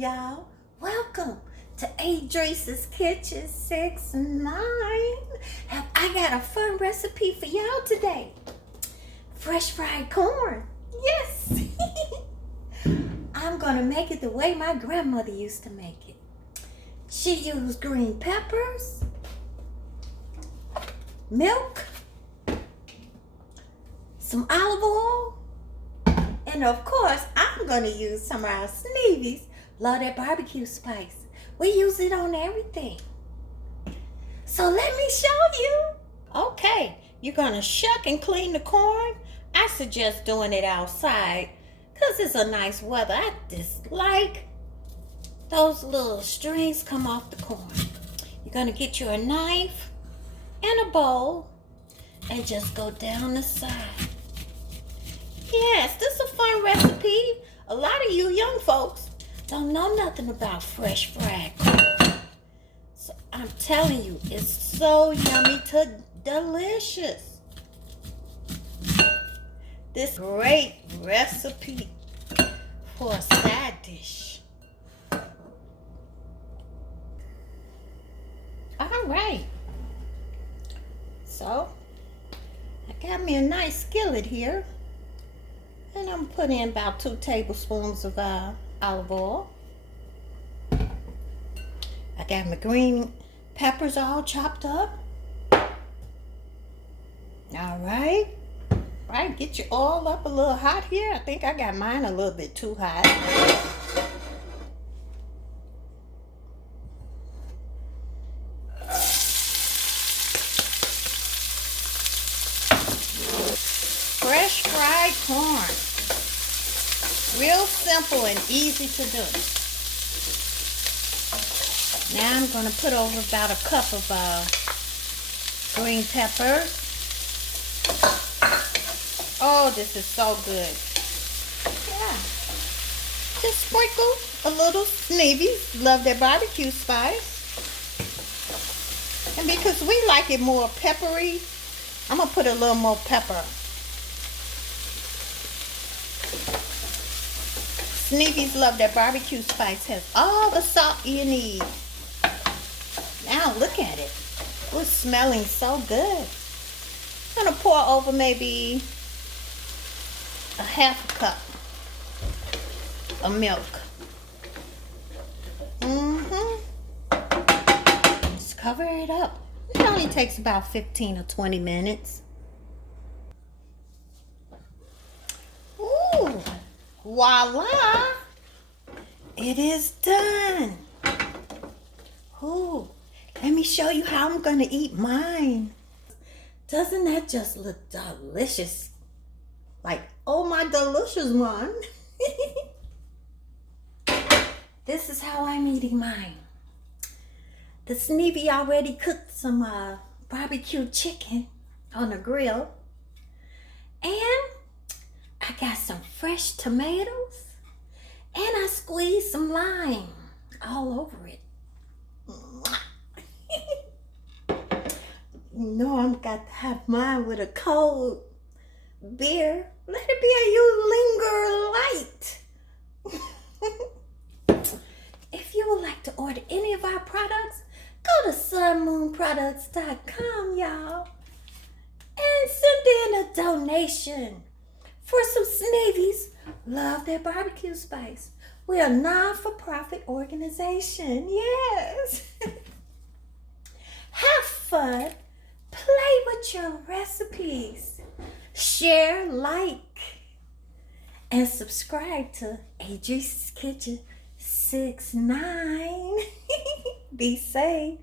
y'all. Welcome to Adrice's Kitchen 6-9. I got a fun recipe for y'all today. Fresh fried corn. Yes. I'm gonna make it the way my grandmother used to make it. She used green peppers, milk, some olive oil, and of course, I'm gonna use some of our Sneevy's. Love that barbecue spice. We use it on everything. So let me show you. Okay, you're gonna shuck and clean the corn. I suggest doing it outside because it's a nice weather. I dislike those little strings come off the corn. You're gonna get you a knife and a bowl and just go down the side. Yes, this is a fun recipe. A lot of you young folks don't know nothing about fresh fried corn. So I'm telling you, it's so yummy to delicious. This great recipe for a side dish. All right. So I got me a nice skillet here. And I'm putting in about 2 tablespoons of olive oil. I got my green peppers all chopped up. All right. Right, get your oil up a little hot here. I think I got mine a little bit too hot. Fresh fried corn. Real simple and easy to do. Now I'm going to put over about a cup of green peppers. Oh, this is so good. Yeah. Just sprinkle a little Sneevy. Love their barbecue spice. And because we like it more peppery, I'm going to put a little more pepper. Sneevy's Love That Barbecue Spice has all the salt you need. Now look at it. It's smelling so good. I'm going to pour over maybe a half a cup of milk. Just cover it up. It only takes about 15 or 20 minutes. Ooh. Voila! It is done. Ooh, let me show you how I'm gonna eat mine. Doesn't that just look delicious? Like, oh my delicious one. This is how I'm eating mine. The Sneevy already cooked some barbecue chicken on the grill. And I got some fresh tomatoes and I squeezed some lime all over it. You know I'm got to have mine with a cold beer. Let it be a you linger light. If you would like to order any of our products, go to sunmoonproducts.com, y'all, and send in a donation for some Sneevy's Love Their Barbecue Spice. We're a non-for-profit organization. Yes. Have fun. Play with your recipes. Share, like, and subscribe to Adrice's Kitchen 6-9. Be safe.